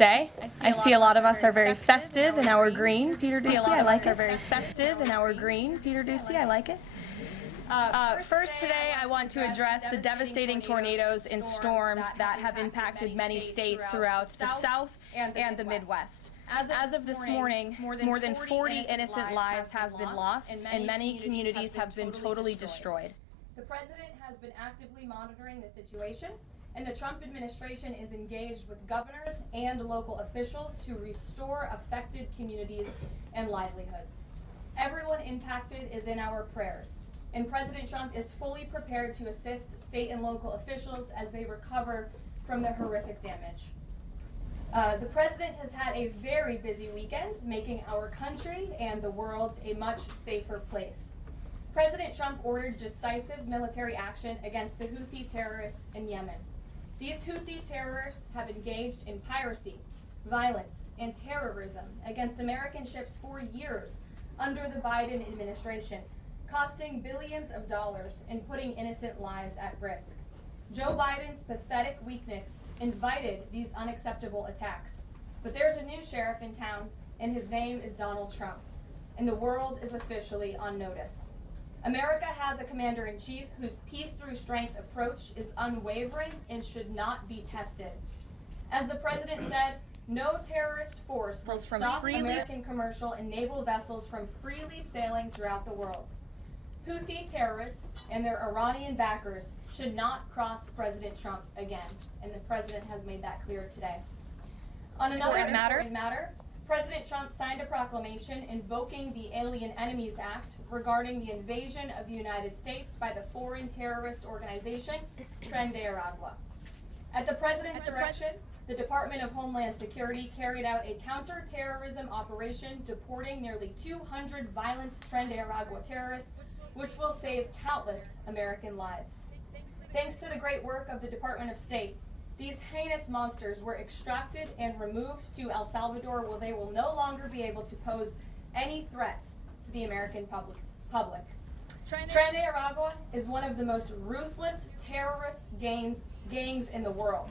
day. I see a lot of us are very festive in our green. Peter Ducey, I like it. Very festive in our green. Peter Ducey, I like it. First today, I want to address the devastating tornadoes and storms that have impacted many states throughout the South and the Midwest. As of this morning, more than 40 innocent lives have been lost, and many communities have been totally destroyed. The president has been actively monitoring the situation, and the Trump administration is engaged with governors and local officials to restore affected communities and livelihoods. Everyone impacted is in our prayers, and President Trump is fully prepared to assist state and local officials as they recover from the horrific damage. The president has had a very busy weekend, making our country and the world a much safer place. President Trump ordered decisive military action against the Houthi terrorists in Yemen. These Houthi terrorists have engaged in piracy, violence, and terrorism against American ships for years under the Biden administration, costing billions of dollars and putting innocent lives at risk. Joe Biden's pathetic weakness invited these unacceptable attacks. But there's a new sheriff in town, and his name is Donald Trump, and the world is officially on notice. America has a commander-in-chief whose peace-through-strength approach is unwavering and should not be tested. As the president said, no terrorist force will stop American commercial and naval vessels from freely sailing throughout the world. Houthi terrorists and their Iranian backers should not cross President Trump again, and the president has made that clear today. On another important matter, President Trump signed a proclamation invoking the Alien Enemies Act regarding the invasion of the United States by the foreign terrorist organization Tren de Aragua. At the president's direction, the Department of Homeland Security carried out a counter-terrorism operation deporting nearly 200 violent Tren de Aragua terrorists, which will save countless American lives. Thanks to the great work of the Department of State, these heinous monsters were extracted and removed to El Salvador, where they will no longer be able to pose any threats to the American public. Tren de Aragua is one of the most ruthless terrorist gangs in the world,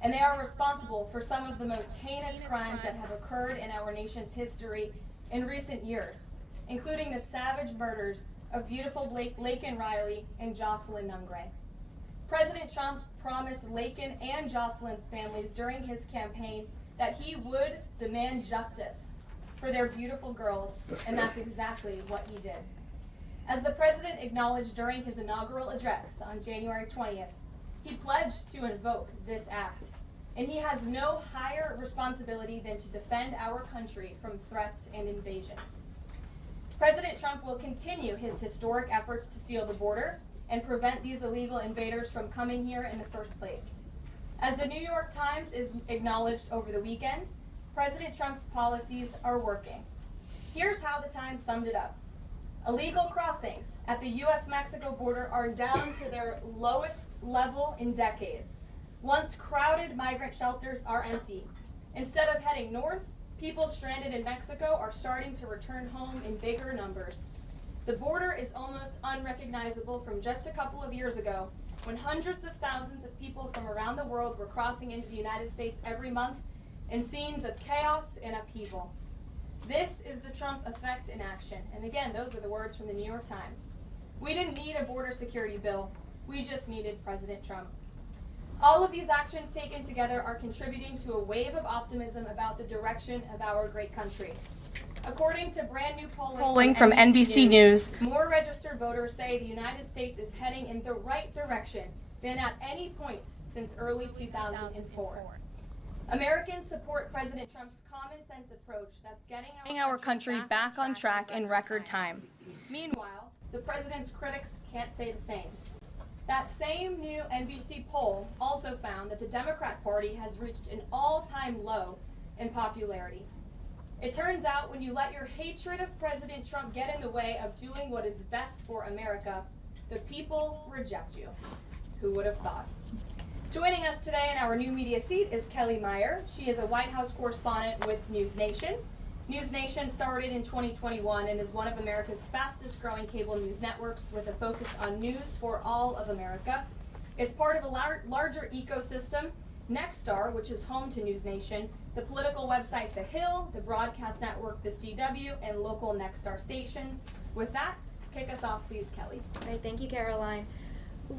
and they are responsible for some of the most heinous crimes that have occurred in our nation's history in recent years, including the savage murders of beautiful Laken Riley and Jocelyn Nungray. President Trump promised Laken and Jocelyn's families during his campaign that he would demand justice for their beautiful girls, and that's exactly what he did. As the president acknowledged during his inaugural address on January 20th, he pledged to invoke this act, and he has no higher responsibility than to defend our country from threats and invasions. President Trump will continue his historic efforts to seal the border and prevent these illegal invaders from coming here in the first place. As the New York Times is acknowledged over the weekend, President Trump's policies are working. Here's how the Times summed it up. Illegal crossings at the U.S.-Mexico border are down to their lowest level in decades. Once crowded migrant shelters are empty. Instead of heading north, people stranded in Mexico are starting to return home in bigger numbers. The border is almost unrecognizable from just a couple of years ago, when hundreds of thousands of people from around the world were crossing into the United States every month in scenes of chaos and upheaval. This is the Trump effect in action. And again, those are the words from the New York Times. We didn't need a border security bill. We just needed President Trump. All of these actions taken together are contributing to a wave of optimism about the direction of our great country. According to brand new polling from NBC News, more registered voters say the United States is heading in the right direction than at any point since early 2004. Americans support President Trump's common sense approach that's getting our country back on track in record time. Meanwhile, the president's critics can't say the same. That same new NBC poll also found that the Democrat Party has reached an all-time low in popularity. It turns out when you let your hatred of President Trump get in the way of doing what is best for America, the people reject you. Who would have thought? Joining us today in our new media seat is Kelly Meyer. She is a White House correspondent with News Nation. News Nation started in 2021 and is one of America's fastest growing cable news networks with a focus on news for all of America. It's part of a larger ecosystem Nexstar, which is home to News Nation, the political website The Hill, the broadcast network The CW, and local Nexstar stations. With that, kick us off, please, Kelly. Great, thank you, Karoline.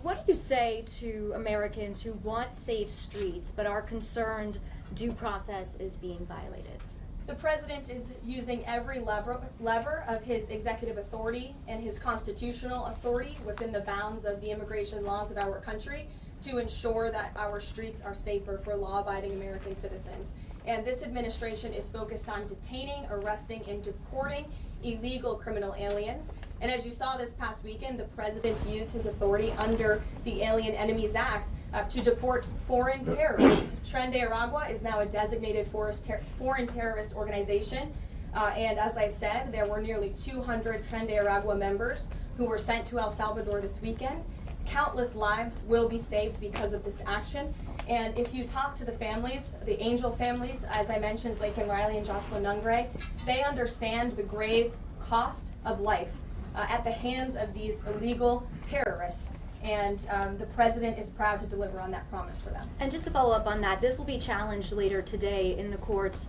What do you say to Americans who want safe streets but are concerned due process is being violated? The president is using every lever of his executive authority and his constitutional authority within the bounds of the immigration laws of our country to ensure that our streets are safer for law-abiding American citizens. And this administration is focused on detaining, arresting, and deporting illegal criminal aliens. And as you saw this past weekend, the president used his authority under the Alien Enemies Act to deport foreign terrorists. Tren de Aragua is now a designated foreign terrorist organization. And as I said, there were nearly 200 Tren de Aragua members who were sent to El Salvador this weekend. Countless lives will be saved because of this action. And if you talk to the families, the Angel families, as I mentioned, Blake and Riley and Jocelyn Nungray, they understand the grave cost of life at the hands of these illegal terrorists. And the president is proud to deliver on that promise for them. And just to follow up on that, this will be challenged later today in the courts.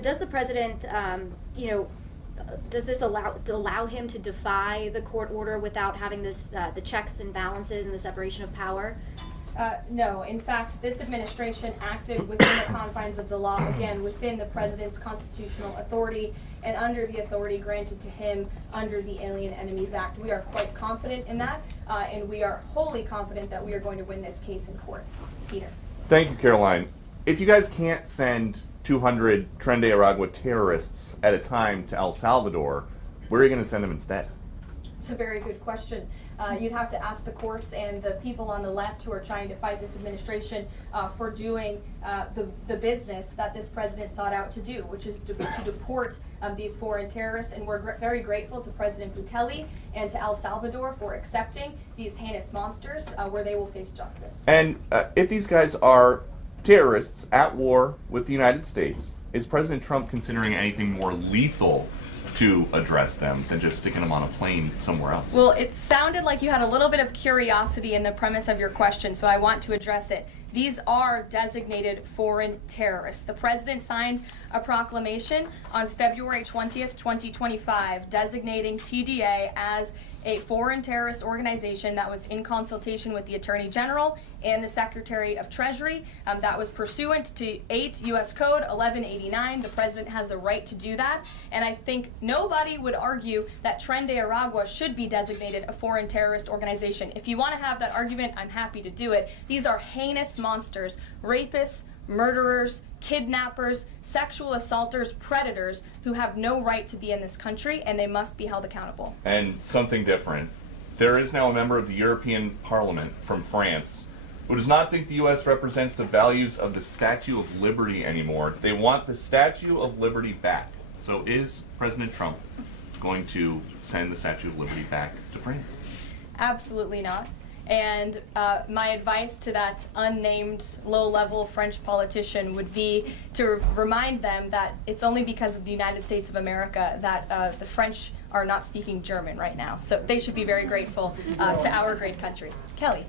Does the president, does this allow him to defy the court order without having this the checks and balances and the separation of power? No. In fact, this administration acted within the confines of the law, again, within the president's constitutional authority and under the authority granted to him under the Alien Enemies Act. We are quite confident in that, and we are wholly confident that we are going to win this case in court. Peter. Thank you, Karoline. If you guys can't send 200 Tren de Aragua terrorists at a time to El Salvador, where are you going to send them instead? It's a very good question. You'd have to ask the courts and the people on the left who are trying to fight this administration for doing the business that this president sought out to do, which is to deport these foreign terrorists. And we're very grateful to President Bukele and to El Salvador for accepting these heinous monsters where they will face justice. And if these guys are terrorists at war with the United States, is President Trump considering anything more lethal to address them than just sticking them on a plane somewhere else? Well, it sounded like you had a little bit of curiosity in the premise of your question, so I want to address it. These are designated foreign terrorists. The president signed a proclamation on February 20th, 2025, designating TDA as a foreign terrorist organization that was in consultation with the Attorney General and the Secretary of Treasury. That was pursuant to 8 U.S. Code 1189. The president has the right to do that. And I think nobody would argue that Tren de Aragua should be designated a foreign terrorist organization. If you want to have that argument, I'm happy to do it. These are heinous monsters, rapists, murderers, kidnappers, sexual assaulters, predators who have no right to be in this country, and they must be held accountable. And something different. There is now a member of the European Parliament from France who does not think the U.S. represents the values of the Statue of Liberty anymore. They want the Statue of Liberty back. So is President Trump going to send the Statue of Liberty back to France? Absolutely not. And my advice to that unnamed low-level French politician would be to remind them that it's only because of the United States of America that the French are not speaking German right now. So they should be very grateful to our great country. Kelly.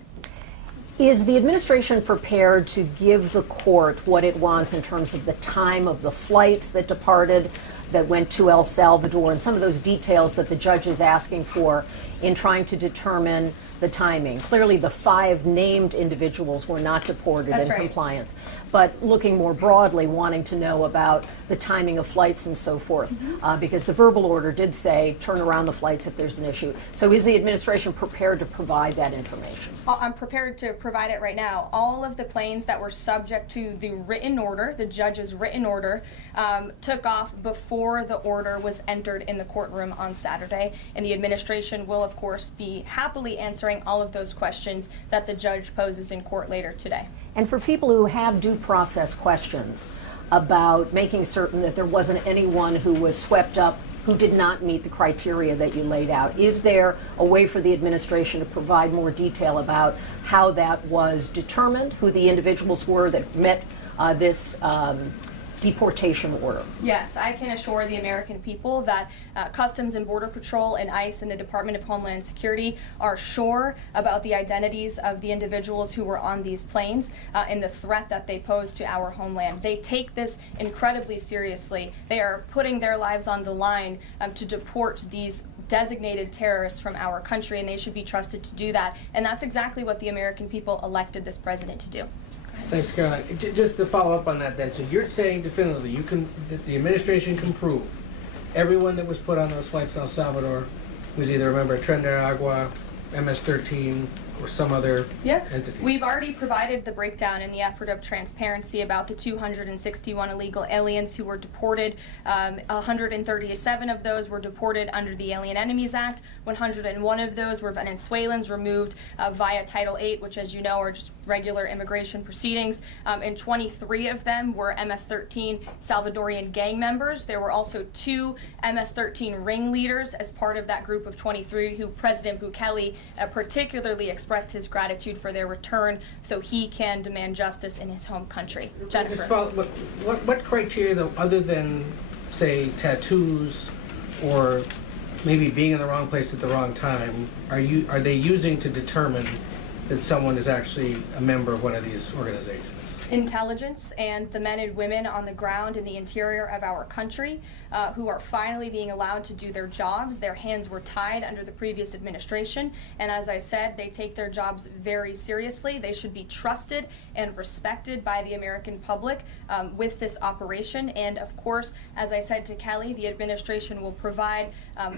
Is the administration prepared to give the court what it wants in terms of the time of the flights that departed, that went to El Salvador, and some of those details that the judge is asking for in trying to determine the timing? Clearly, the 5 named individuals were not deported in compliance, but looking more broadly, wanting to know about the timing of flights and so forth, because the verbal order did say turn around the flights if there's an issue. So is the administration prepared to provide that information? I'm prepared to provide it right now. All of the planes that were subject to the written order, the judge's written order, took off before the order was entered in the courtroom on Saturday, and the administration will, of course, be happily answering all of those questions that the judge poses in court later today. And for people who have due process questions about making certain that there wasn't anyone who was swept up who did not meet the criteria that you laid out, is there a way for the administration to provide more detail about how that was determined, who the individuals were that met this deportation order? Yes, I can assure the American people that Customs and Border Patrol and ICE and the Department of Homeland Security are sure about the identities of the individuals who were on these planes and the threat that they pose to our homeland. They take this incredibly seriously. They are putting their lives on the line to deport these designated terrorists from our country, and they should be trusted to do that. And that's exactly what the American people elected this president to do. Thanks, Caroline. Just to follow up on that then, so you're saying definitively that the administration can prove everyone that was put on those flights to El Salvador was either a member of Tren de Agua, MS-13, or some other entity? We've already provided the breakdown in the effort of transparency about the 261 illegal aliens who were deported. 137 of those were deported under the Alien Enemies Act. 101 of those were Venezuelans removed via Title VIII, which, as you know, are just regular immigration proceedings. And 23 of them were MS-13 Salvadorian gang members. There were also 2 MS-13 ringleaders as part of that group of 23 who President Bukele particularly expressed his gratitude for their return so he can demand justice in his home country. Jennifer. Just follow, what criteria, though, other than, say, tattoos or maybe being in the wrong place at the wrong time, are they using to determine that someone is actually a member of one of these organizations? Intelligence and the men and women on the ground in the interior of our country who are finally being allowed to do their jobs. Their hands were tied under the previous administration, and as I said, they take their jobs very seriously. They should be trusted and respected by the American public with this operation. And of course, as I said to Kelly, the administration will provide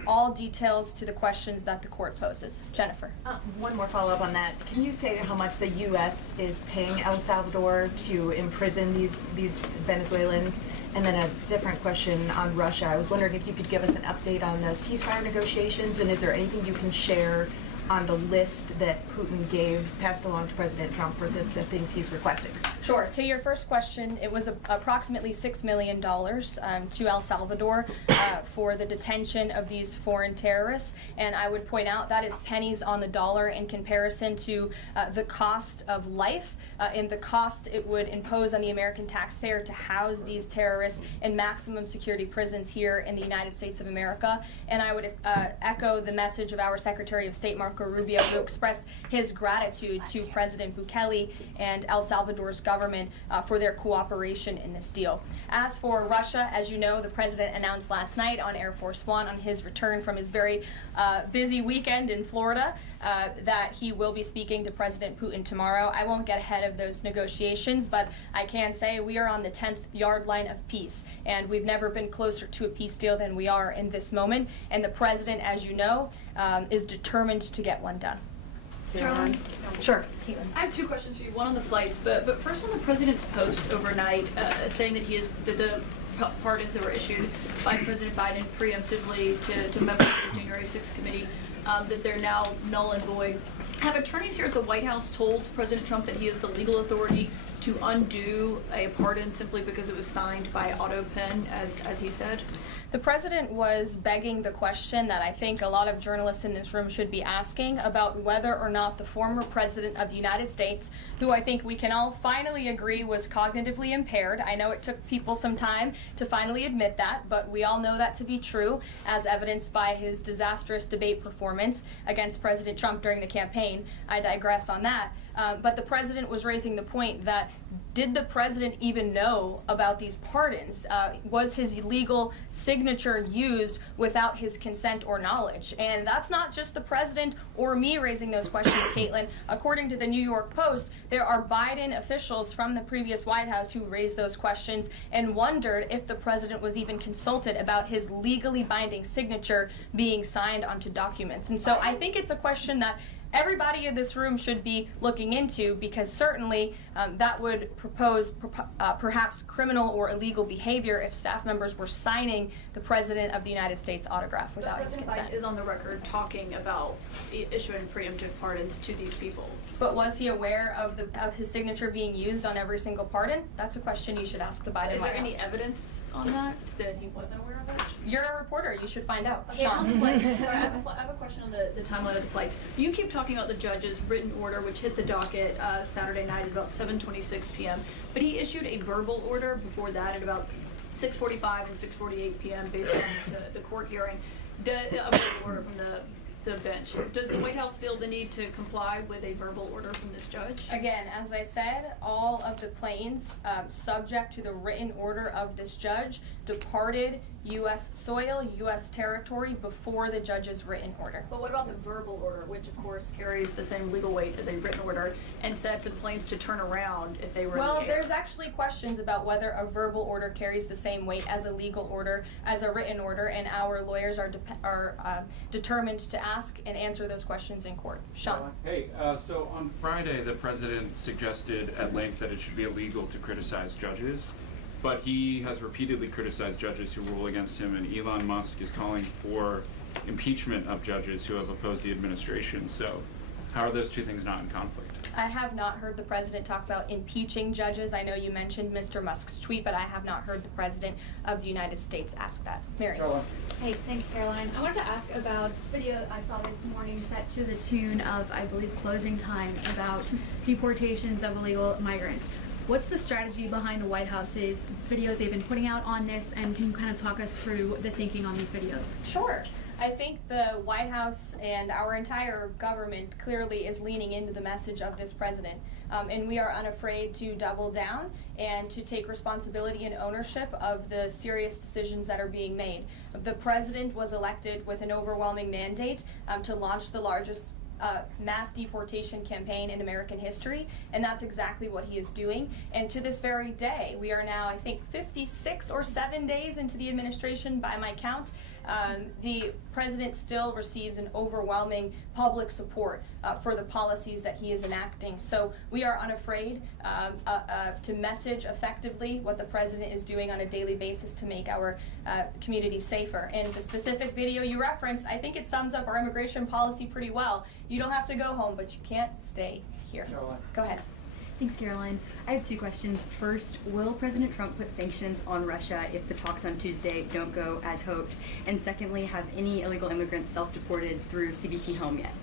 all details to the questions that the court poses. Jennifer. One more follow-up on that. Can you say how much the U.S. is paying El Salvador to imprison these Venezuelans? And then a different question on Russia. I was wondering if you could give us an update on the ceasefire negotiations, and is there anything you can share on the list that Putin passed along to President Trump for the things he's requesting? Sure. To your first question, it was approximately $6 million to El Salvador for the detention of these foreign terrorists. And I would point out that is pennies on the dollar in comparison to the cost of life and the cost it would impose on the American taxpayer to house these terrorists in maximum security prisons here in the United States of America. And I would echo the message of our Secretary of State, Marco Rubio, who expressed his gratitude to President Bukele and El Salvador's government for their cooperation in this deal. As for Russia, as you know, the president announced last night on Air Force One on his return from his very busy weekend in Florida that he will be speaking to President Putin tomorrow. I won't get ahead of those negotiations, but I can say we are on the 10th yard line of peace, and we've never been closer to a peace deal than we are in this moment. And the president, as you know, is determined to get one done. Caroline? Sure. I have 2 questions for you. One on the flights, but first on the president's post overnight, saying that that the pardons that were issued by President Biden preemptively to members of the January 6th committee, that they're now null and void. Have attorneys here at the White House told President Trump that he has the legal authority to undo a pardon simply because it was signed by auto pen, as he said? The president was begging the question that I think a lot of journalists in this room should be asking about whether or not the former president of the United States, who I think we can all finally agree was cognitively impaired. I know it took people some time to finally admit that, but we all know that to be true, as evidenced by his disastrous debate performance against President Trump during the campaign. I digress on that. But the president was raising the point that did the president even know about these pardons? Was his illegal signature used without his consent or knowledge? And that's not just the president or me raising those questions, Caitlin. According to the New York Post, there are Biden officials from the previous White House who raised those questions and wondered if the president was even consulted about his legally binding signature being signed onto documents. And so I think it's a question that everybody in this room should be looking into, because certainly that would propose perhaps criminal or illegal behavior if staff members were signing the President of the United States autograph without his consent. President Biden is on the record talking about issuing preemptive pardons to these people. But was he aware of his signature being used on every single pardon? That's a question you should ask the Biden Is White there any House. evidence on that he wasn't aware of it? You're a reporter. You should find out. Yeah, on the Sean. flights. So I have a question on the timeline of the flights. You keep talking about the judge's written order, which hit the docket Saturday night at about 7:26 p.m. But he issued a verbal order before that at about 6:45 and 6:48 p.m. based on the court hearing. A verbal order from the bench. Does the White House feel the need to comply with a verbal order from this judge? Again, as I said, all of the planes subject to the written order of this judge departed U.S. soil, U.S. territory before the judge's written order. But what about the verbal order, which of course carries the same legal weight as a written order, and said for the planes to turn around if they were Well, in the air? there's actually questions about whether a verbal order carries the same weight as a legal order, as a written order, and our lawyers are determined to ask and answer those questions in court. Sean. Hey, so on Friday, the president suggested at length that it should be illegal to criticize judges, but he has repeatedly criticized judges who rule against him, and Elon Musk is calling for impeachment of judges who have opposed the administration. So how are those two things not in conflict? I have not heard the president talk about impeaching judges. I know you mentioned Mr. Musk's tweet, but I have not heard the president of the United States ask that. Mary. Hey, thanks, Caroline. I wanted to ask about this video I saw this morning set to the tune of, I believe, Closing Time, about deportations of illegal migrants. What's the strategy behind the White House's videos they've been putting out on this, and can you kind of talk us through the thinking on these videos? Sure. I think the White House and our entire government clearly is leaning into the message of this president. And we are unafraid to double down and to take responsibility and ownership of the serious decisions that are being made. The president was elected with an overwhelming mandate to launch the largest mass deportation campaign in American history, and that's exactly what he is doing. And to this very day, we are now, I think, 56 or 7 days into the administration by my count. The president still receives an overwhelming public support for the policies that he is enacting. So we are unafraid to message effectively what the president is doing on a daily basis to make our community safer. And the specific video you referenced, I think it sums up our immigration policy pretty well. You don't have to go home, but you can't stay here. Go ahead. Thanks, Caroline. I have two questions. First, will President Trump put sanctions on Russia if the talks on Tuesday don't go as hoped? And secondly, have any illegal immigrants self-deported through CBP home yet?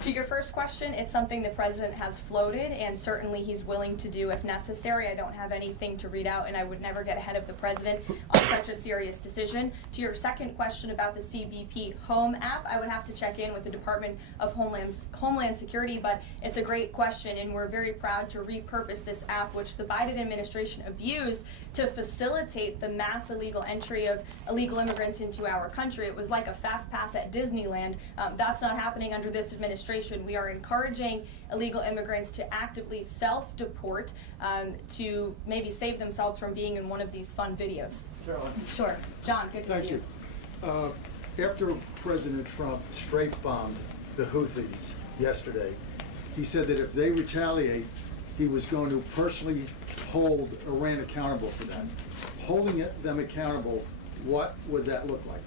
To your first question, it's something the president has floated, and certainly he's willing to do if necessary. I don't have anything to read out, and I would never get ahead of the president on such a serious decision. To your second question about the CBP Home app, I would have to check in with the Department of Homeland Security, but it's a great question, and we're very proud to repurpose this app, which the Biden administration abused to facilitate the mass illegal entry of illegal immigrants into our country. It was like a fast pass at Disneyland. That's not happening under this administration. We are encouraging illegal immigrants to actively self-deport to maybe save themselves from being in one of these fun videos. Caroline. Sure. John, good to see you. Thank you. After President Trump strafe-bombed the Houthis yesterday, he said that if they retaliate, he was going to personally hold Iran accountable for that. Holding them accountable, what would that look like?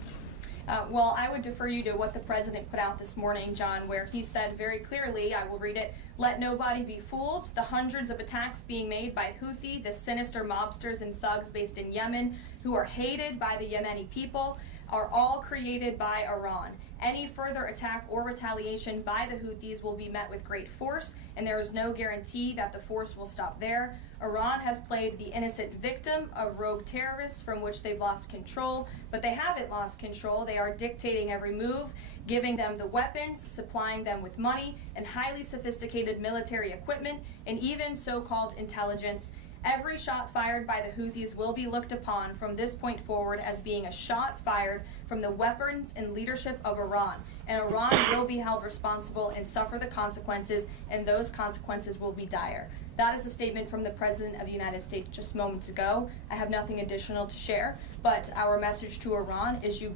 Well, I would defer you to what the president put out this morning, John, where he said very clearly, I will read it, "Let nobody be fooled. The hundreds of attacks being made by Houthi, the sinister mobsters and thugs based in Yemen, who are hated by the Yemeni people, are all created by Iran. Any further attack or retaliation by the Houthis will be met with great force, and there is no guarantee that the force will stop there. Iran has played the innocent victim of rogue terrorists from which they've lost control, but they haven't lost control. They are dictating every move, giving them the weapons, supplying them with money, and highly sophisticated military equipment, and even so-called intelligence. Every shot fired by the Houthis will be looked upon from this point forward as being a shot fired from the weapons and leadership of Iran. And Iran will be held responsible and suffer the consequences, and those consequences will be dire." That is a statement from the President of the United States just moments ago. I have nothing additional to share, but our message to Iran is you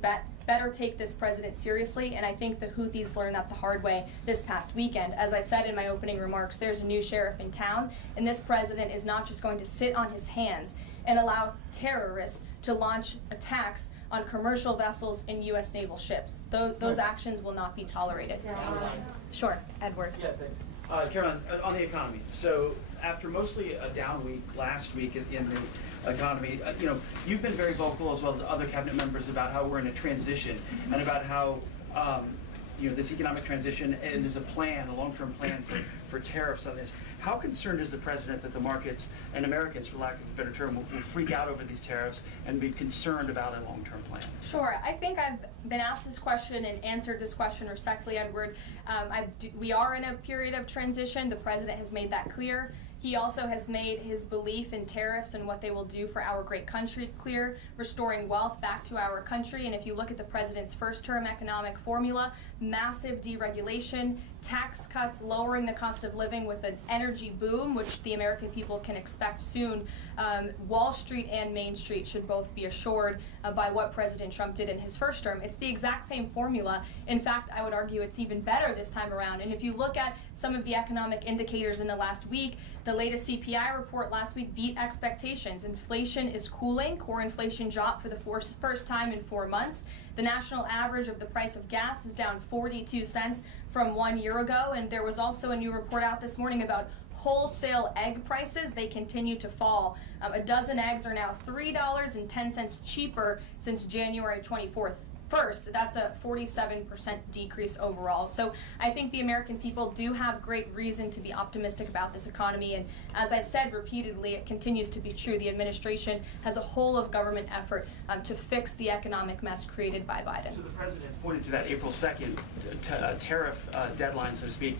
better take this president seriously, and I think the Houthis learned that the hard way this past weekend. As I said in my opening remarks, there's a new sheriff in town, and this president is not just going to sit on his hands and allow terrorists to launch attacks on commercial vessels and U.S. naval ships. Those actions will not be tolerated. Caroline. Sure, Edward. Yeah, thanks. Caroline, on the economy. So after mostly a down week last week in the economy, you've been very vocal, as well as other cabinet members, about how we're in a transition and about how this economic transition, and there's a plan, a long-term plan for tariffs on this. How concerned is the president that the markets and Americans, for lack of a better term, will freak out over these tariffs and be concerned about a long-term plan? Sure. I think I've been asked this question and answered this question respectfully, Edward. We are in a period of transition. The president has made that clear. He also has made his belief in tariffs and what they will do for our great country clear, restoring wealth back to our country. And if you look at the president's first-term economic formula, massive deregulation, tax cuts, lowering the cost of living with an energy boom, which the American people can expect soon. Wall Street and Main Street should both be assured by what President Trump did in his first term. It's the exact same formula. In fact, I would argue it's even better this time around. And if you look at some of the economic indicators in the last week, the latest CPI report last week beat expectations. Inflation is cooling. Core inflation dropped for the first time in 4 months. The national average of the price of gas is down 42 cents from 1 year ago. And there was also a new report out this morning about wholesale egg prices. They continue to fall. A dozen eggs are now $3.10 cheaper since January 24th. First, that's a 47% decrease overall. So I think the American people do have great reason to be optimistic about this economy. And as I've said repeatedly, it continues to be true. The administration has a whole of government effort to fix the economic mess created by Biden. So the president's pointed to that April 2nd tariff deadline, so to speak.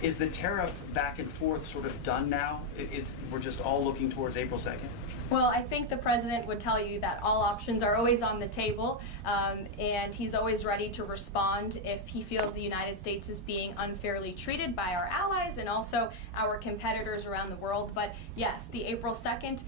Is the tariff back and forth sort of done now? We're just all looking towards April 2nd? Well, I think the president would tell you that all options are always on the table, and he's always ready to respond if he feels the United States is being unfairly treated by our allies and also our competitors around the world. But yes, the April 2nd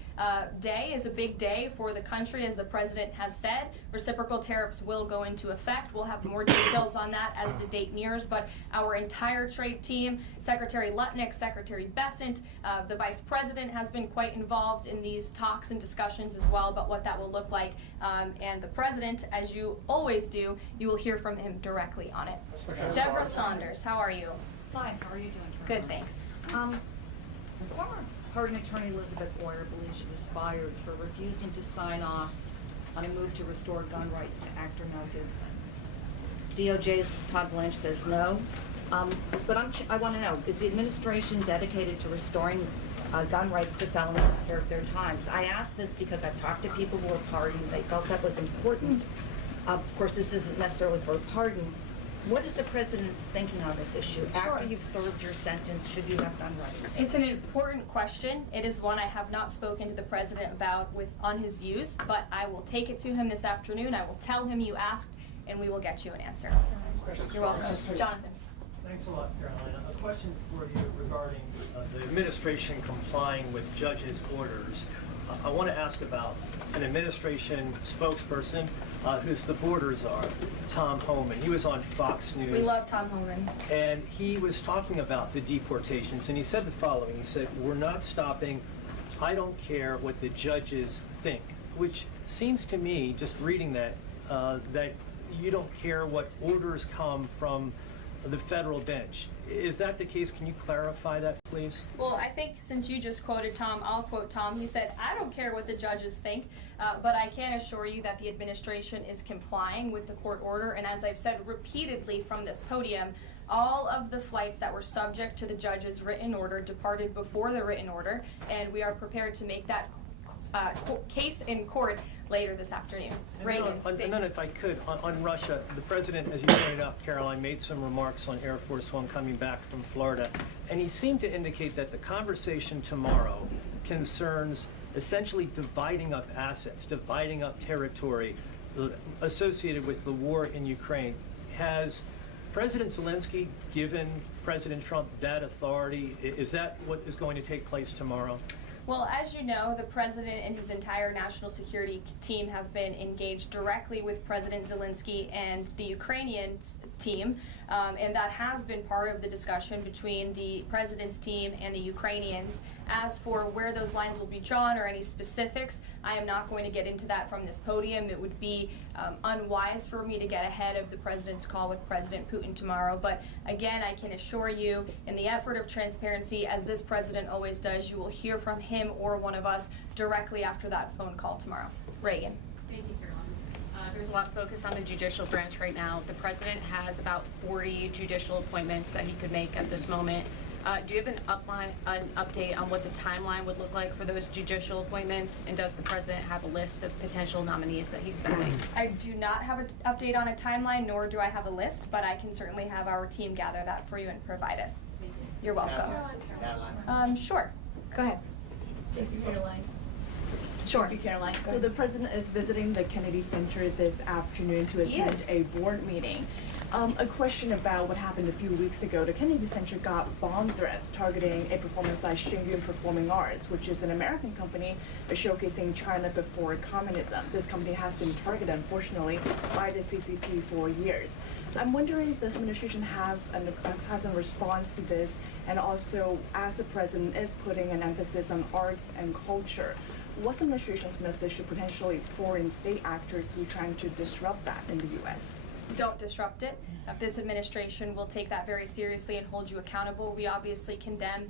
day is a big day for the country, as the president has said. Reciprocal tariffs will go into effect. We'll have more details on that as the date nears, but our entire trade team, Secretary Lutnick, Secretary Bessent, the vice president has been quite involved in these talks and discussions as well about what that will look like. And the president, as you always do, you will hear from him directly on it. Deborah Saunders, how are you? Fine. How are you doing, Caroline? Good, thanks. Former pardon attorney Elizabeth Boyer believes she was fired for refusing to sign off on a move to restore gun rights to actor Mel Gibson. DOJ's Todd Blanche says no. But I want to know, is the administration dedicated to restoring gun rights to felons who served their times? I ask this because I've talked to people who are pardoned. They felt that was important. Of course, this isn't necessarily for a pardon. What is the president's thinking on this issue? Sure. After you've served your sentence, should you have gun rights? It's an important question. It is one I have not spoken to the president about on his views, but I will take it to him this afternoon. I will tell him you asked, and we will get you an answer. You're welcome. Jonathan. Thanks a lot, Caroline. A question for you regarding the administration complying with judges' orders. I want to ask about an administration spokesperson who's the border czar, Tom Homan. He was on Fox News. We love Tom Homan. And he was talking about the deportations, and he said the following. He said, "We're not stopping. I don't care what the judges think," which seems to me, just reading that, that you don't care what orders come from the federal bench. Is that the case? Can you clarify that, please? Well, I think since you just quoted Tom, I'll quote Tom. He said, "I don't care what the judges think, but I can assure you that the administration is complying with the court order." And as I've said repeatedly from this podium, all of the flights that were subject to the judge's written order departed before the written order, and we are prepared to make that case in court later this afternoon. Reagan. And then if I could, on Russia, the president, as you pointed out, Caroline, made some remarks on Air Force One coming back from Florida, and he seemed to indicate that the conversation tomorrow concerns essentially dividing up assets, dividing up territory associated with the war in Ukraine. Has President Zelensky given President Trump that authority? Is that what is going to take place tomorrow? Well, as you know, the president and his entire national security team have been engaged directly with President Zelensky and the Ukrainian team And that has been part of the discussion between the president's team and the Ukrainians. As for where those lines will be drawn or any specifics, I am not going to get into that from this podium. It would be unwise for me to get ahead of the president's call with President Putin tomorrow. But again, I can assure you, in the effort of transparency, as this president always does, you will hear from him or one of us directly after that phone call tomorrow. Reagan. Thank you, Karoline. There's a lot of focus on the judicial branch right now. The president has about 40 judicial appointments that he could make at this moment. Do you have an update on what the timeline would look like for those judicial appointments? And does the president have a list of potential nominees that he's vetting? I do not have an update on a timeline, nor do I have a list, but I can certainly have our team gather that for you and provide it. You're welcome. Sure. Go ahead. Thank you, Caroline. Sure. Thank you, Caroline. So the president is visiting the Kennedy Center this afternoon to attend a board meeting. A question about what happened a few weeks ago. The Kennedy Center got bomb threats targeting a performance by Shingyun Performing Arts, which is an American company showcasing China before communism. This company has been targeted, unfortunately, by the CCP for years. I'm wondering if this administration has a response to this, and also as the president is putting an emphasis on arts and culture, what's the administration's message to potentially foreign state actors who are trying to disrupt that in the U.S.? Don't disrupt it. This administration will take that very seriously and hold you accountable. We obviously condemn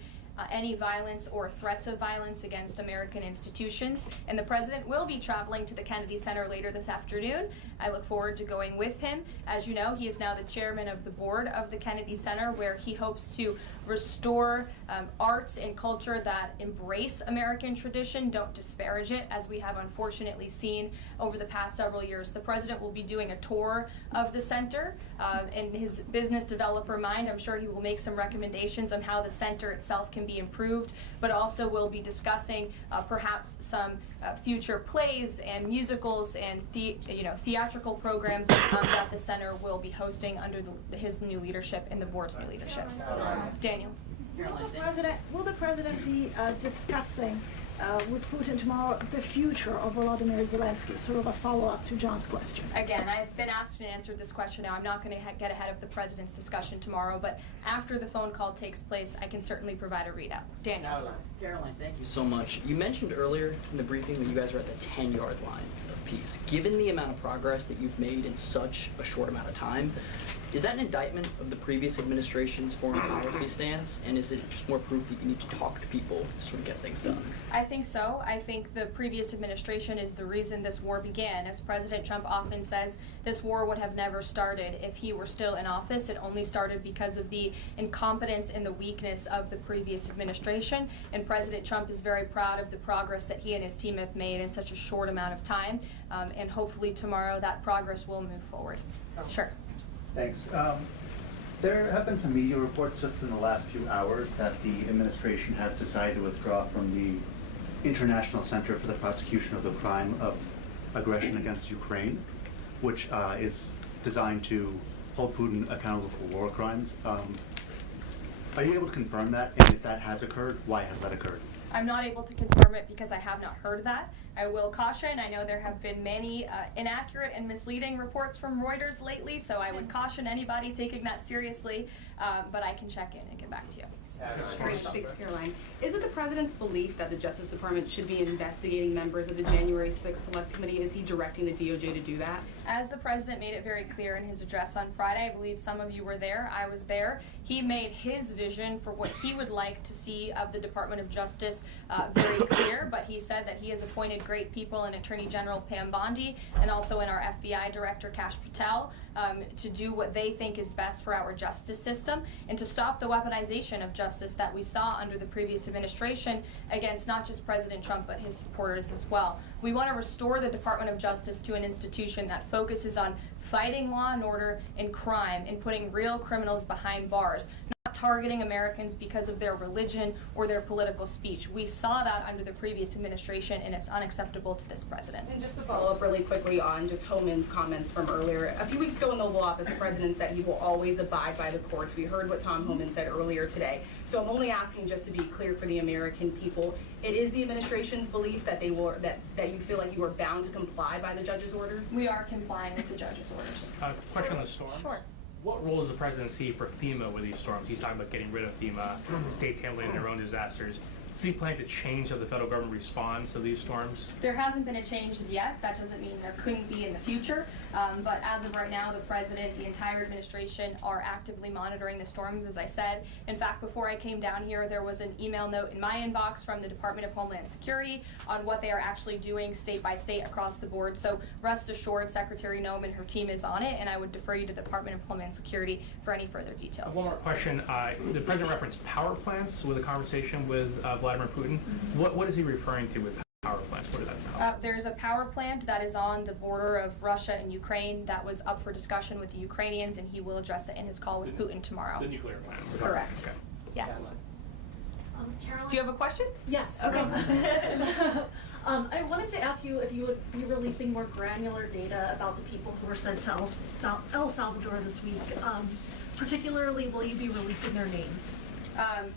any violence or threats of violence against American institutions. And the president will be traveling to the Kennedy Center later this afternoon. I look forward to going with him. As you know, he is now the chairman of the board of the Kennedy Center, where he hopes to restore arts and culture that embrace American tradition, don't disparage it, as we have unfortunately seen over the past several years. The president will be doing a tour of the center. In his business developer mind, I'm sure he will make some recommendations on how the center itself can be improved, but also will be discussing perhaps some future plays and musicals and theatrical programs that the center will be hosting under his new leadership and the board's new leadership. Daniel. Will the president be discussing with Putin tomorrow the future of Volodymyr Zelensky? Sort of a follow-up to John's question. Again, I've been asked and answered this question now. I'm not going to get ahead of the president's discussion tomorrow, but after the phone call takes place, I can certainly provide a readout. Daniel. Caroline, thank you so much. You mentioned earlier in the briefing that you guys are at the 10-yard line of peace. Given the amount of progress that you've made in such a short amount of time, is that an indictment of the previous administration's foreign policy stance, and is it just more proof that you need to talk to people to sort of get things done? I think so. I think the previous administration is the reason this war began. As President Trump often says, this war would have never started if he were still in office. It only started because of the incompetence and the weakness of the previous administration, and President Trump is very proud of the progress that he and his team have made in such a short amount of time, and hopefully tomorrow that progress will move forward. Sure. Thanks. There have been some media reports just in the last few hours that the administration has decided to withdraw from the International Center for the Prosecution of the Crime of Aggression against Ukraine, which is designed to hold Putin accountable for war crimes. Are you able to confirm that? And if that has occurred, why has that occurred? I'm not able to confirm it because I have not heard that. I will caution, I know there have been many inaccurate and misleading reports from Reuters lately, so I would caution anybody taking that seriously, but I can check in and get back to you. Thanks, Caroline. Is it the president's belief that the Justice Department should be investigating members of the January 6th Select Committee? Is he directing the DOJ to do that? As the president made it very clear in his address on Friday, I believe some of you were there, I was there, he made his vision for what he would like to see of the Department of Justice very clear, but he said that he has appointed great people in Attorney General Pam Bondi and also in our FBI Director Kash Patel to do what they think is best for our justice system and to stop the weaponization of justice that we saw under the previous administration against not just President Trump but his supporters as well. We want to restore the Department of Justice to an institution that focuses on fighting law and order and crime and putting real criminals behind bars, not targeting Americans because of their religion or their political speech. We saw that under the previous administration, and it's unacceptable to this president. And just to follow up really quickly on just Homan's comments from earlier, a few weeks ago in the Oval Office, the president said he will always abide by the courts. We heard what Tom Homan said earlier today. So I'm only asking just to be clear for the American people. It is the administration's belief that they will that you feel like you are bound to comply by the judge's orders? We are complying with the judge's orders. Question on the storm. Sure. what role does the president see for FEMA with these storms? He's talking about getting rid of FEMA, states handling their own disasters. Does he plan to change how the federal government responds to these storms? There hasn't been a change yet. That doesn't mean there couldn't be in the future. But as of right now, the president, the entire administration are actively monitoring the storms, as I said. In fact, before I came down here, there was an email note in my inbox from the Department of Homeland Security on what they are actually doing state by state across the board. So rest assured, Secretary Noem and her team is on it, and I would defer you to the Department of Homeland Security for any further details. One more question. The president referenced power plants with a conversation with Vladimir Putin. What is he referring to with power plants? What is that? There's a power plant that is on the border of Russia and Ukraine that was up for discussion with the Ukrainians, and he will address it in his call with Putin tomorrow. The nuclear plant. Correct. Okay. Yes. Caroline? Do you have a question? Yes. Okay. I wanted to ask you if you would be releasing more granular data about the people who were sent to El Salvador this week. Particularly, will you be releasing their names?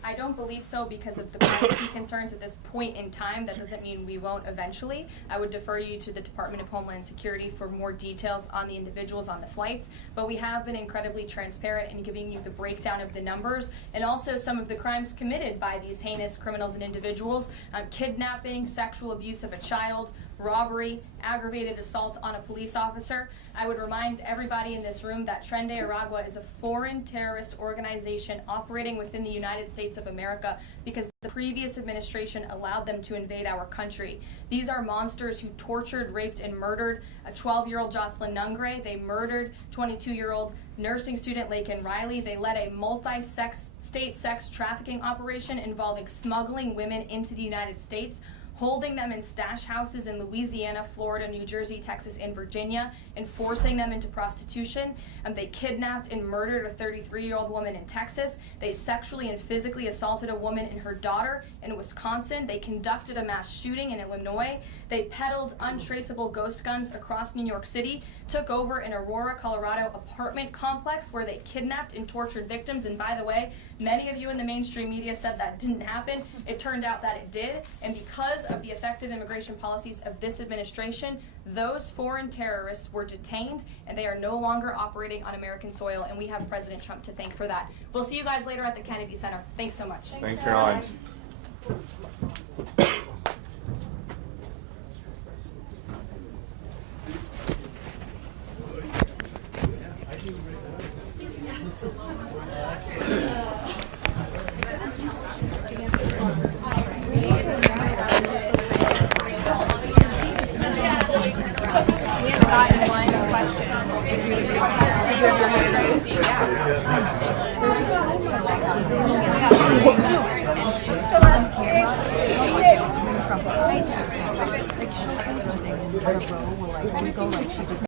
I don't believe so because of the privacy concerns at this point in time. That doesn't mean we won't eventually. I would defer you to the Department of Homeland Security for more details on the individuals on the flights. But we have been incredibly transparent in giving you the breakdown of the numbers and also some of the crimes committed by these heinous criminals and individuals. Kidnapping, sexual abuse of a child, robbery, aggravated assault on a police officer. I would remind everybody in this room that Tren de Aragua is a foreign terrorist organization operating within the United States of America because the previous administration allowed them to invade our country. These are monsters who tortured, raped, and murdered a 12-year-old Jocelyn Nungre. They murdered 22-year-old nursing student Laken Riley. They led a multi-state sex trafficking operation involving smuggling women into the United States, holding them in stash houses in Louisiana, Florida, New Jersey, Texas, and Virginia, and forcing them into prostitution. They kidnapped and murdered a 33-year-old woman in Texas. They sexually and physically assaulted a woman and her daughter in Wisconsin. They conducted a mass shooting in Illinois. They peddled untraceable ghost guns across New York City, took over an Aurora, Colorado apartment complex where they kidnapped and tortured victims. And by the way, many of you in the mainstream media said that didn't happen. It turned out that it did. And because of the effective immigration policies of this administration, those foreign terrorists were detained and they are no longer operating on American soil, and we have President Trump to thank for that. We'll see you guys later at the Kennedy Center. Thanks so much. Thanks, Caroline.